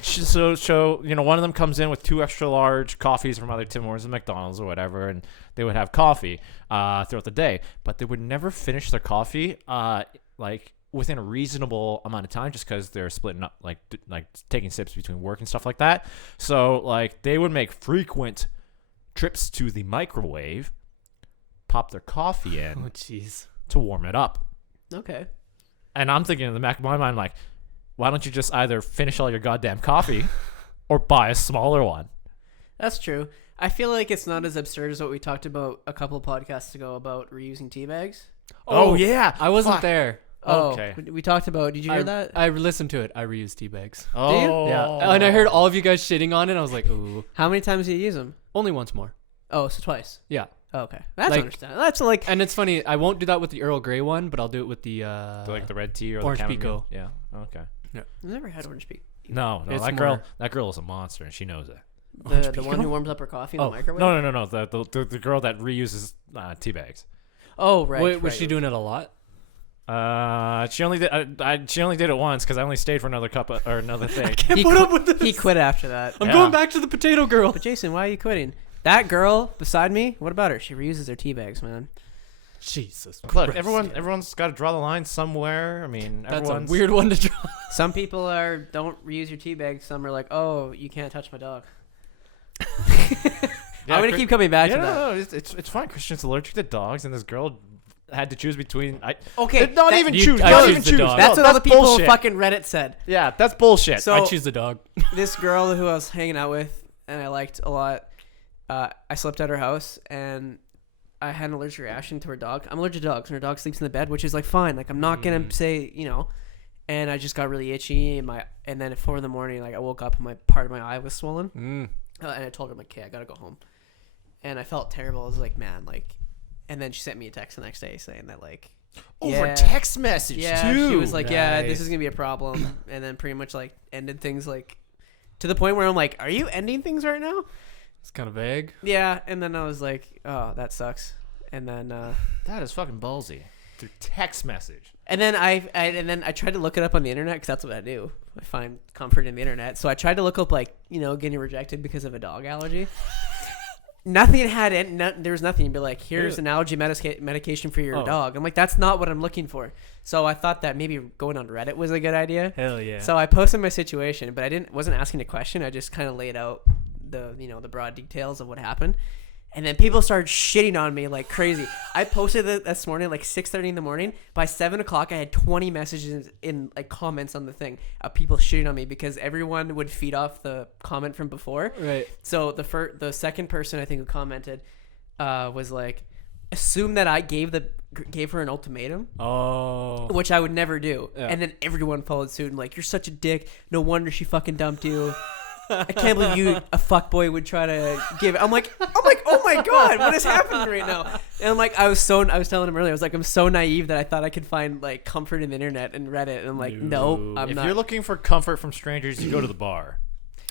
So one of them comes in with 2 extra large coffees from either Tim Hortons and McDonald's or whatever, and they would have coffee throughout the day, but they would never finish their coffee like within a reasonable amount of time, just because they're splitting up, like taking sips between work and stuff like that. So like they would make frequent trips to the microwave, pop their coffee in Oh, jeez. to warm it up. Okay. And I'm thinking in the back of my mind, like, why don't you just either finish all your goddamn coffee or buy a smaller one? That's true. I feel like it's not as absurd as what we talked about a couple of podcasts ago about reusing tea bags. Oh, yeah. I wasn't Fuck. there. Okay. We talked about. Did you hear that? I listened to it. I reuse tea bags. Oh. Yeah. And I heard all of you guys shitting on it. I was like, ooh. How many times do you use them? Only once more. Oh, so twice. Yeah. Oh, okay, that's Like- understandable. That's like And it's funny. I won't do that with the Earl Grey one, but I'll do it with the Like the red tea or Orange the chamomile? Pico. Yeah. Okay. I've never had orange peak. No, It's that more- girl is a monster, and she knows it. The one who warms up her coffee in Oh, the microwave. No. The girl that reuses tea bags. Oh, right. Wait, was right. she doing it a lot? She only did. She only did it once because I only stayed for another cup or another thing. He, Put qu- up with this. he quit after that. I'm Yeah. going back to the potato girl. But Jason, why are you quitting? That girl beside me. What about her? She reuses her tea bags, man. Jesus. Look, Christ. everyone's got to draw the line somewhere. I mean, That's a everyone's weird one to draw. Some people don't reuse your tea bags. Some are like, oh, you can't touch my dog. Yeah, I'm gonna keep coming back Yeah, to that. no, it's fine. Christian's allergic to dogs, and this girl had to choose between. Okay, Not that- even You- choose. I Not choose even the choose. dog. That's No, what all the people bullshit. fucking Reddit said. Yeah, that's bullshit. So- I choose the dog. This girl who I was hanging out with and I liked a lot, I slept at her house and I had an allergic reaction to her dog. I'm allergic to dogs, and her dog sleeps in the bed, which is like fine. Like I'm not gonna say, and I just got really itchy and then at 4 a.m, like I woke up and part of my eye was swollen. Mm. And I told her, I'm like, okay, I gotta go home. And I felt terrible. I was like, man, like, and then she sent me a text the next day saying that, like, Over yeah, text message yeah, too. she was like, yeah, this Nice. is gonna be a problem, and then pretty much like ended things like to the point where I'm like, are you ending things right now? It's kind of vague. Yeah, and then I was like, oh, that sucks. And then That is fucking ballsy. Through text message. I tried to look it up on the internet because that's what I do. I find comfort in the internet. So I tried to look up like getting rejected because of a dog allergy. Nothing had there was nothing. You'd be like, here's an allergy medication for your dog. I'm like, that's not what I'm looking for. So I thought that maybe going on Reddit was a good idea. Hell yeah. So I posted my situation, but wasn't asking a question. I just kind of laid out the broad details of what happened. And then people started shitting on me like crazy. I posted it this morning, like 6:30 in the morning. By 7 o'clock, I had 20 messages in like comments on the thing of people shitting on me because everyone would feed off the comment from before. Right. So the second person I think who commented was like, assume that I gave her an ultimatum, Oh. which I would never do. Yeah. And then everyone followed suit and like, you're such a dick. No wonder she fucking dumped you. I can't believe you, a fuckboy, would try to give it. I'm like, oh my god, what is happening right now? And I'm like, I was telling him earlier, I was like, I'm so naive that I thought I could find like comfort in the internet and Reddit. And I'm like, nope, I'm If not. you're looking for comfort from strangers, you go to the bar.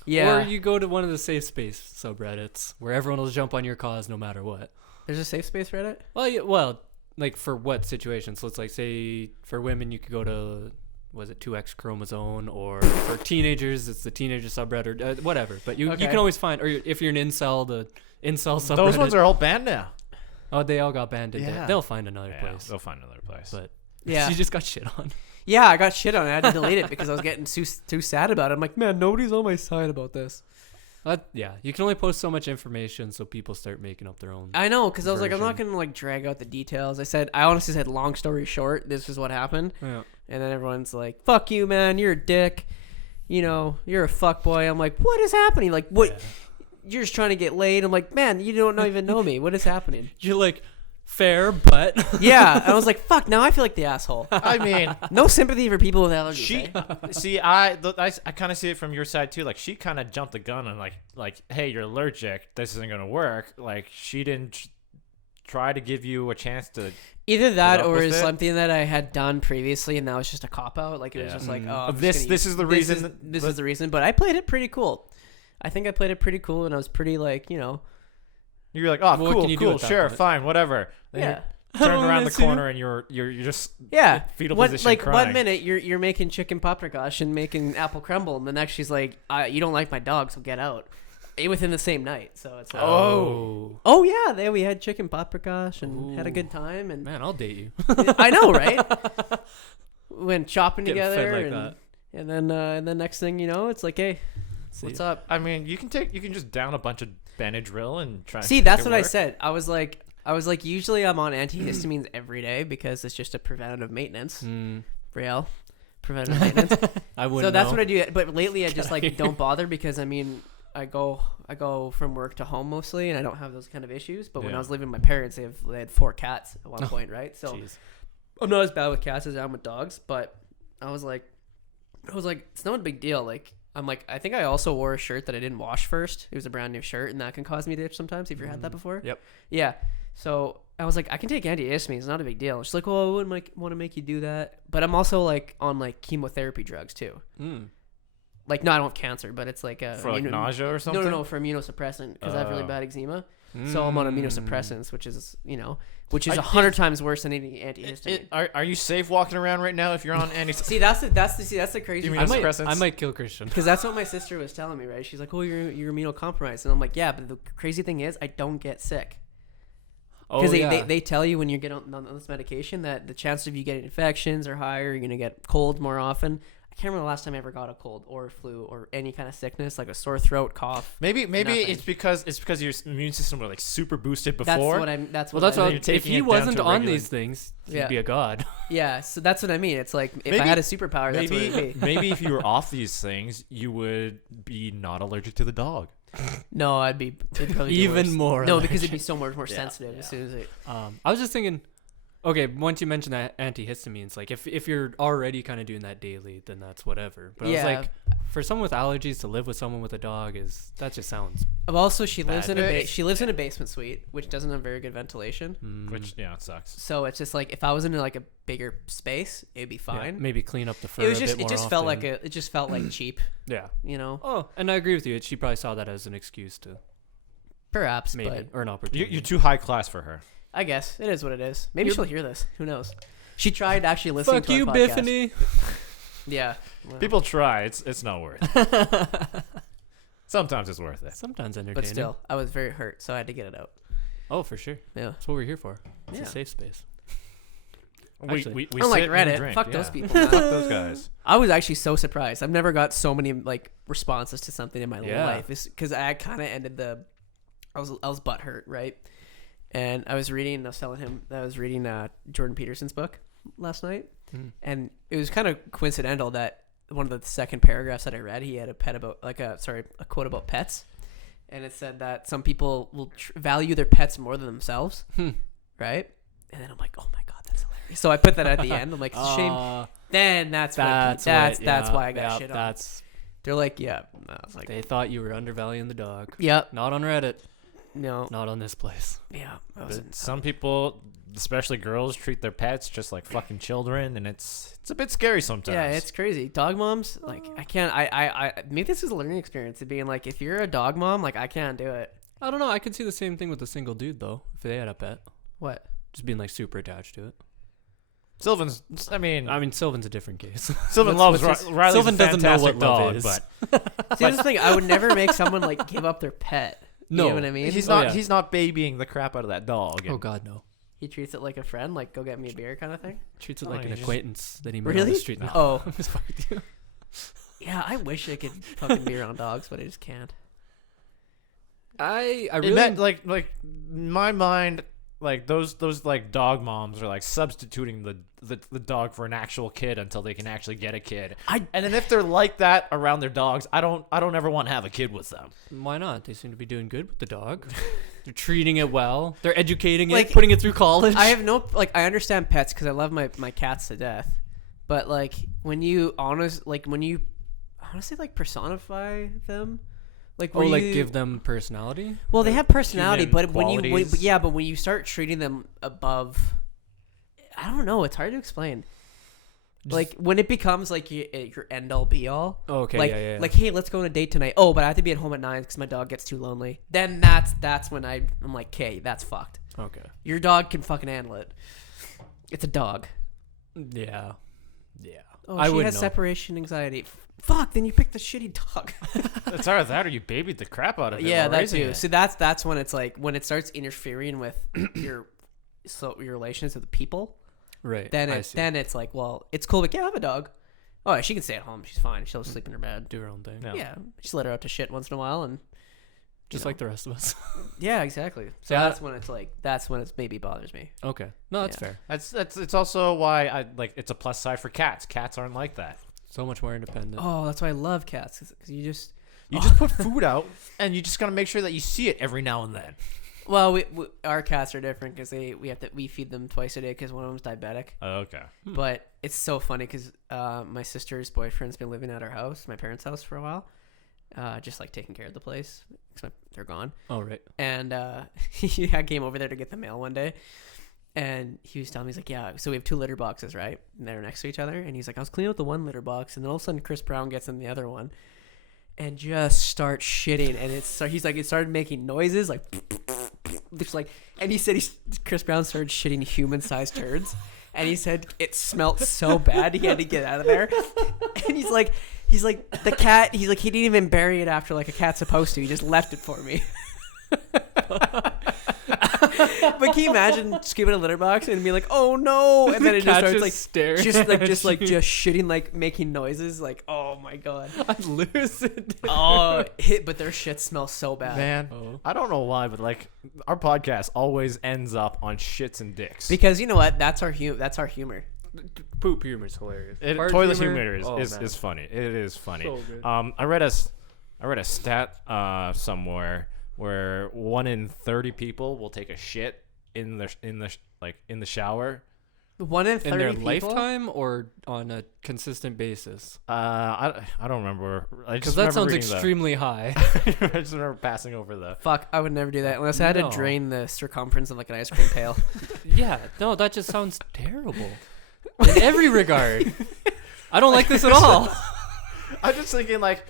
Yeah, Or you go to one of the safe space subreddits where everyone will jump on your cause no matter what. there's a safe space Reddit. Well, like for what situation? So it's like, say for women, you could go to, was it 2X chromosome, or for teenagers, it's the teenager subreddit, whatever. But you Okay. can always find, or if you're an incel, the incel subreddit. Those ones are all banned now. Oh, they all got banned. Yeah. They'll find another Yeah, place. they'll find another place. But Yeah, she just got shit on. yeah, I got shit on it. I had to delete it because I was getting too sad about it. I'm like, man, nobody's on my side about this. Yeah, you can only post so much information, so people start making up their own. I know, because I was like, I'm not Version. gonna like drag out the details. I honestly said, long story short, this is what happened. Yeah. And then everyone's like, fuck you, man, you're a dick. You're a fuck boy. I'm like, what is happening? Like, what? Yeah. You're just trying to get laid. I'm like, man, you don't even know me. What is happening? You're like, fair, but Yeah. And I was like, fuck, now I feel like the asshole. I mean, No sympathy for people with allergies. she eh? see I kind of see it from your side too. Like she kind of jumped the gun and like hey, you're allergic, this isn't gonna work. Like she didn't try to give you a chance to Either that up or with it's it? something that I had done previously and now it's just a cop out. Like it was Yeah. just like, Mm. oh, I'm just This gonna this use- is the this reason. is- that- This that- is the reason, but I played it pretty cool. I think I played it pretty cool, and I was pretty like, You're like, oh, What cool, can you do cool, at that sure, point? fine, whatever. Then yeah, you turn Oh, around the miss you. corner and you're just yeah. fetal What, position like crying. 1 minute you're making chicken paprikash and making apple crumble, and the next she's like, you don't like my dog, so get out. Within the same night, so it's like, Oh. oh yeah, there we had chicken paprikash and had a good time, and Man, I'll date you. I know, right? We went shopping Getting fed together, like and, that. and then next thing you know, it's like, hey, See what's ya. up? I mean, you can just down a bunch of Benadryl and try. See, and that's make it what I work. said. I was like, usually I'm on antihistamines every day because it's just a preventative maintenance. Mm. Real preventative maintenance. I wouldn't So that's know. what I do. But lately, I just Get outta like don't bother because I mean, I go from work to home mostly, and I don't have those kind of issues. But when I Yeah. was living with my parents, they had 4 cats at one Oh, point, right? So Jeez. I'm not as bad with cats as I am with dogs. But I was like, it's not a big deal. Like I'm like, I think I also wore a shirt that I didn't wash first. It was a brand new shirt, and that can cause me to itch sometimes. Have you had that before? Yep. Yeah. So I was like, I can take antihistamines. It's not a big deal. She's like, well, I wouldn't want to make you do that. But I'm also like on like chemotherapy drugs too. Mm. Like, no, I don't have cancer, but it's like a for like nausea or something. No, for immunosuppressant because I have really Oh. bad eczema. So I'm on Mm. immunosuppressants, which is which is I- 100 times worse than any antihistamine. Are you safe walking around right now if you're on any? See, that's the crazy You thing. mean I suppressants? might kill Christian. Because that's what my sister was telling me, right? She's like, "Oh, you're immunocompromised," and I'm like, "Yeah," but the crazy thing is, I don't get sick because they tell you when you get on this medication that the chances of you getting infections are higher. You're gonna get colds more often. I can't remember the last time I ever got a cold or a flu or any kind of sickness like a sore throat, cough. Maybe Nothing. it's because your immune system was like super boosted That's before. what I'm. That's Well, what that's I what. mean. you're If taking he it down wasn't to on regular- these things, he'd Yeah. be a god. Yeah, so that's what I mean. It's like if I Maybe- had a superpower, that's what it'd maybe be. maybe if you were off these things, you would be not allergic to the dog. No, it'd probably be Even worse. more No, because allergic. it'd be so much more Yeah, sensitive as soon as it. I was just thinking, okay, once you mentioned that antihistamines, like if you're already kind of doing that daily, then that's whatever. But I Yeah. was like, for someone with allergies to live with someone with a dog that just sounds. But also, she lives Bad. in a she lives in a basement suite, which doesn't have very good ventilation. Which it sucks. So it's just like if I was in like a bigger space, it'd be yeah, fine. maybe clean up the fur. It was a just bit it more just felt like often. it just felt like cheap, Yeah. you know. Oh, and I agree with you. She probably saw that as an excuse to Perhaps, maybe but or an opportunity. You're too high class for her. I guess it is what it is. Maybe You're- she'll hear this. Who knows? She tried actually listening Fuck to you, our podcast. Biffany. Yeah. Well, People try. It's not worth it. Sometimes it's worth it. Sometimes entertaining. but still, I was very hurt, so I had to get it out. Oh, for sure. Yeah. That's what we're here for. It's Yeah. a safe space. We Actually, Unlike sit and Reddit, drink, fuck yeah. those people. Man. Fuck those guys. I was actually so surprised. I've never got so many like responses to something in my Yeah. life. Because I kind of ended I was butthurt, right? And I was reading. I was telling him that I was reading Jordan Peterson's book last night, and it was kind of coincidental that one of the second paragraphs that I read, he had a quote about pets, and it said that some people will value their pets more than themselves, right? And then I'm like, oh my god, that's hilarious. So I put that at the end. I'm like, it's a shame. Then that's why I got shit on. They're like, yeah. I was like, They thought you were undervaluing the dog. yep, Not on Reddit. no, Not on this place. yeah. But some people, especially girls, treat their pets just like fucking children, and it's a bit scary sometimes. Yeah, it's crazy. Dog moms, like I can't. I maybe this is a learning experience of being like, if you're a dog mom, like I can't do it. I don't know. I could see the same thing with a single dude though. If they had a pet, What? just being like super attached to it. Sylvan's. I mean, Sylvan's a different case. Sylvan what's loves this- Riley's Sylvan a doesn't know fantastic what love dog, is. but See, that's the thing. I would never make someone like give up their pet. You No. know what I mean? he's Oh, not. yeah. He's not babying the crap out of that dog. Oh God, no. He treats it like a friend, like go get me a beer kind of thing. Treats it Oh, like an he's just- acquaintance that he met on Really? the street. No. Oh, I'm just fucking with you. yeah. I wish I could fucking be around dogs, but I just can't. I It really meant like in my mind, like those like dog moms are like substituting the dog for an actual kid until they can actually get a kid. And then if they're like that around their dogs, I don't ever want to have a kid with them. Why not? They seem to be doing good with the dog. They're treating it well. They're educating Like, it, putting it through college. I have no like. I understand pets because I love my cats to death, but like when you honestly like personify them, like or when like you, give them personality. Well, they have personality, human but when qualities. but when you start treating them above I don't know. It's hard to explain. Like when it becomes like your end all be all. Okay, Like, yeah. like, hey, let's go on a date tonight. Oh, but I have to be at home at 9 because my dog gets too lonely. Then that's when I'm like, okay, that's fucked. Okay. Your dog can fucking handle it. It's a dog. Yeah. Oh, I she would has know. separation anxiety. Fuck. Then you picked the shitty dog. It's either that or you babied the crap out of it. Yeah, while that raising too. it. So that's when it's like when it starts interfering with your relations with the people. Right. Then I it see. then it's like, well, it's cool. Like, yeah, I have a dog. Oh, she can stay at home. She's fine. She'll sleep in her bed. do her own thing. No. Yeah, just let her out to shit once in a while, and Just know. like the rest of us. yeah, exactly. So Yeah. that's when it's maybe bothers me. Okay. No, that's Yeah. fair. That's it's also why I like it's a plus side for cats. Cats aren't like that. So much more independent. Oh, that's why I love cats because you just You just put food out, and you just gotta make sure that you see it every now and then. well, we our cats are different because we feed them twice a day because one of them's diabetic. Oh, okay. But it's so funny because my sister's boyfriend's been living at our house, my parents' house, for a while, just like taking care of the place because they're gone. Oh, right. And I came over there to get the mail one day, and he was telling me, he's like, yeah, so we have 2 litter boxes, right? And they're next to each other. And he's like, I was cleaning out the one litter box, and then all of a sudden Chris Brown gets in the other one and just starts shitting. And he's like, it started making noises like, just like, and he said Chris Brown started shitting human-sized turds. And he said it smelled so bad he had to get out of there. And he's like the cat. He's like he didn't even bury it after like a cat's supposed to. He just left it for me. But can you imagine scooping a litter box and be like, oh no, and then it just starts like staring. just shitting, like making noises, like, oh my god. I'd lose it. Oh, but their shit smells so bad. Man, Oh. I don't know why, but like our podcast always ends up on shits and dicks. Because you know what? That's our humor. Poop humor is hilarious. Fart Toilet humor oh, is man. funny. It is funny. So good. I read a stat somewhere where 1 in 30 people will take a shit in the shower. 1 in 30 In their people? lifetime or on a consistent basis? I don't remember. Because that sounds extremely high. I just remember passing over the. Fuck, I would never do that unless I had No. to drain the circumference of like an ice cream pail. Yeah, no, that just sounds terrible. In every regard. I don't like this at all. I'm just thinking like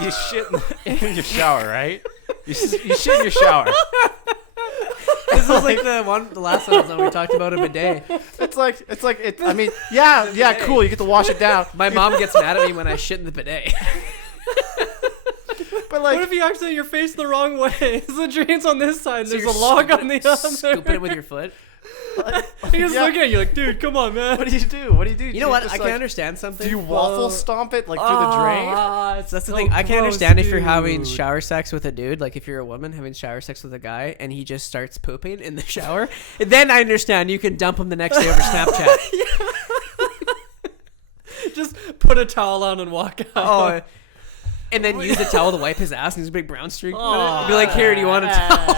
you shit in your shower, right? You shit in your shower. This was like the last one when we talked about a bidet. It's like I mean, yeah, cool. You get to wash it down. My mom gets mad at me when I shit in the bidet. But like, What if you actually your face the wrong way? The drain's on this side, So there's you're a log on the other. Scooping it with your foot. He's just Yeah. looking at you like, dude, come on, man. what do you do? What do you do? You know what? I can understand Do something. you waffle stomp it like through the drain? So that's the thing. I can understand if you're having shower sex with a dude, like if you're a woman having shower sex with a guy and he just starts pooping in the shower. Then I understand you can dump him the next day over Snapchat. Just put a towel on and walk out. Oh, and then use the towel to wipe his ass and there's a big brown streak. Oh. Be like, here, do you want a towel?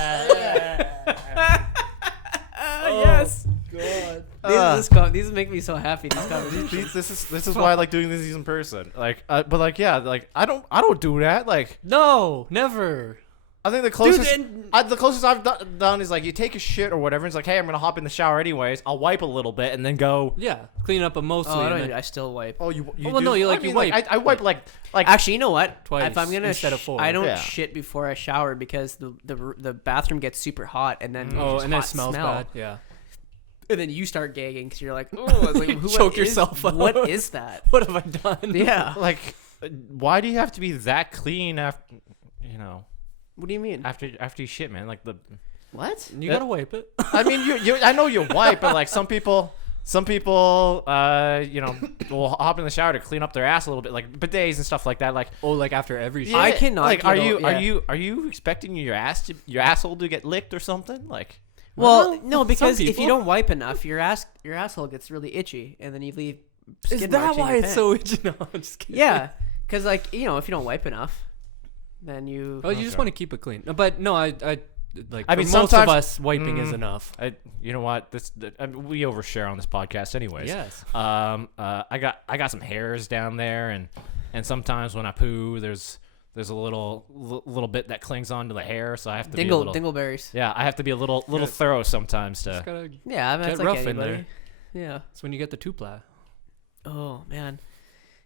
Yes. These make me so happy. These conversations. This is why I like doing these in person. Like, but like, yeah, like I don't do that. Like, No, never. I think the closest and- the closest I've done is like you take a shit or whatever. It's like, hey, I'm gonna hop in the shower anyways. I'll wipe a little bit and then go. Yeah, clean up mostly. Oh, I, and don't then- do- I still wipe. Oh, you well, do? no, you, I like, you mean, wipe. I wipe like Actually, you know what? Twice if I'm gonna instead of 4. I don't Yeah. shit before I shower because the bathroom gets super hot and then Oh, there's and it hot smells smell. bad. Yeah. And then you start gagging because you're like, oh, it's like, Choke yourself out. What is that? What have I done? Yeah. like, why do you have to be that clean after, you know, What do you mean? after you shit, man? Like the. What? You gotta wipe it. I mean, you I know you wipe, but like some people, you know, will hop in the shower to clean up their ass a little bit, like bidets and stuff like that. Like, Oh, like after every shit. I cannot Like, get yeah. are you expecting your asshole to get licked or something? Like, Well, no, because some if you people. don't wipe enough, your asshole gets really itchy, and then you leave. Is skid that marks in why your it's pants. so itchy? No, I'm just kidding. Yeah, because like you know, if you don't wipe enough, then you. Oh, you just Okay. want to keep it clean. No, but no, I like. I For mean, most of sometimes- us, wiping is enough. you know what? We overshare on this podcast, anyways. Yes. I got some hairs down there, and sometimes when I poo, there's there's a little bit that clings onto the hair, so I have to be a little, dingleberries. yeah, I have to be a little thorough sometimes Just to. gotta Yeah, I mean, get it's like rough in anybody. there. Yeah. That's when you get the two-ply. Oh man,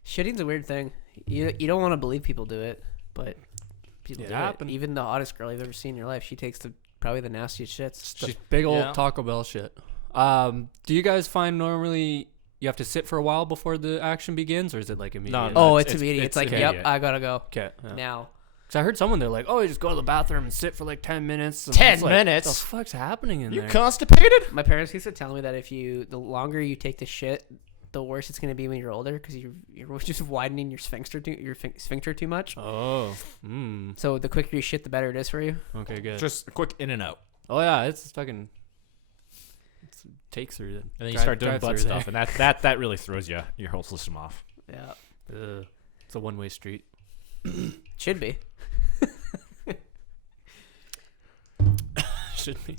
shitting's a weird thing. You don't want to believe people do it, but people It do happened. it. Even the hottest girl you've ever seen in your life, she takes probably the nastiest shits. She's big old Yeah. Taco Bell shit. Do you guys find normally you have to sit for a while before the action begins, or is it like immediate? No, Oh, it's- it's immediate. It's like, immediate. yep, I gotta go Okay. Yeah. now. Cause I heard someone they're like, oh, you just go to the bathroom and sit for like 10 minutes. And 10 it's like, minutes? What the fuck's happening in You there? constipated? My parents used to tell me that the longer you take the shit, the worse it's gonna be when you're older because you're just widening your sphincter too much. Oh. So the quicker you shit, the better it is for you. Okay, good. Just a quick in and out, Oh yeah, it's fucking. It takes through. and then you start doing butt stuff, and that really throws your whole system off. Yeah, It's a one-way street. should be. Should be.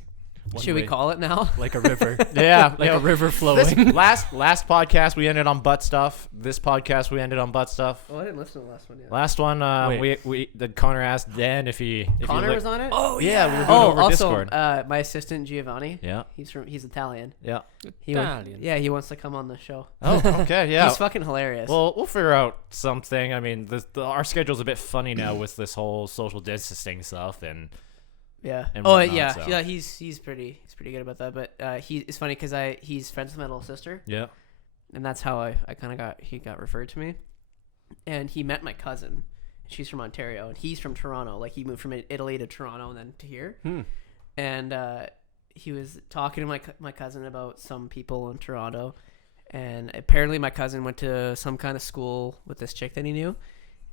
Should we call it now? Like a river? Yeah, Like a river This flowing. last podcast we ended on butt stuff. This podcast we ended on butt stuff. Oh, I didn't listen to the last one yet. Last one, Wait. we Connor asked Dan if he Connor was on it. Oh yeah, we were doing Oh, over also, Discord. my assistant Giovanni. Yeah, He's Italian. yeah. He Italian. he wants to come on the show. Oh, okay, yeah. He's fucking hilarious. Well, we'll figure out something. I mean, our schedule's a bit funny now with this whole social distancing stuff, and yeah. and Oh whatnot, yeah, so. yeah. He's pretty good about that. But it's funny because he's friends with my little sister, yeah. and that's how I kind of got referred to me. And he met my cousin. She's from Ontario, and he's from Toronto. Like he moved from Italy to Toronto and then to here. And he was talking to my cousin about some people in Toronto, and apparently my cousin went to some kind of school with this chick that he knew.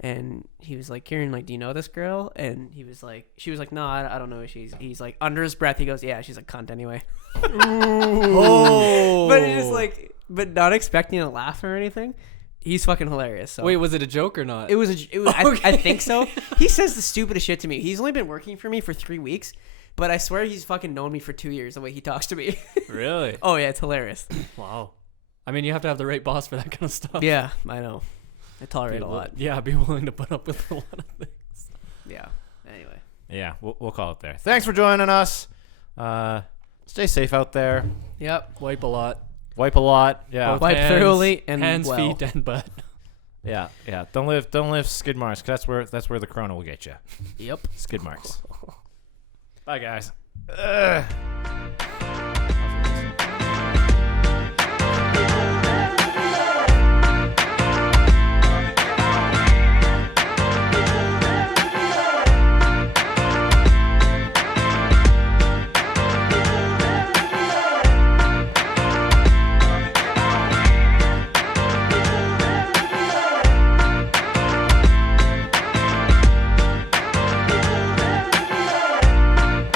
And he was like, Kieran, like, do you know this girl? And she was like, no, I don't know who she's. He's like, under his breath, he goes, yeah, she's a cunt anyway. Oh. But it's just like, but not expecting a laugh or anything. He's fucking hilarious. So Wait, was it a joke or not? it was I think so. He says the stupidest shit to me. He's only been working for me for 3 weeks, but I swear he's fucking known me for 2 years the way he talks to me. Really? Oh yeah, it's hilarious. Wow. I mean, you have to have the right boss for that kind of stuff. Yeah, I know. I tolerate Be a lot. Yeah, be willing to put up with a lot of things. Yeah. Anyway. Yeah, we'll call it there. Thanks for joining us. Stay safe out there. Yep. Wipe a lot. Wipe a lot. Yeah, Both Wipe hands, thoroughly and hands, well. feet, and butt. yeah. Don't live skid marks. 'Cause that's where the corona will get you. Yep. Skid marks. Bye, guys. Ugh.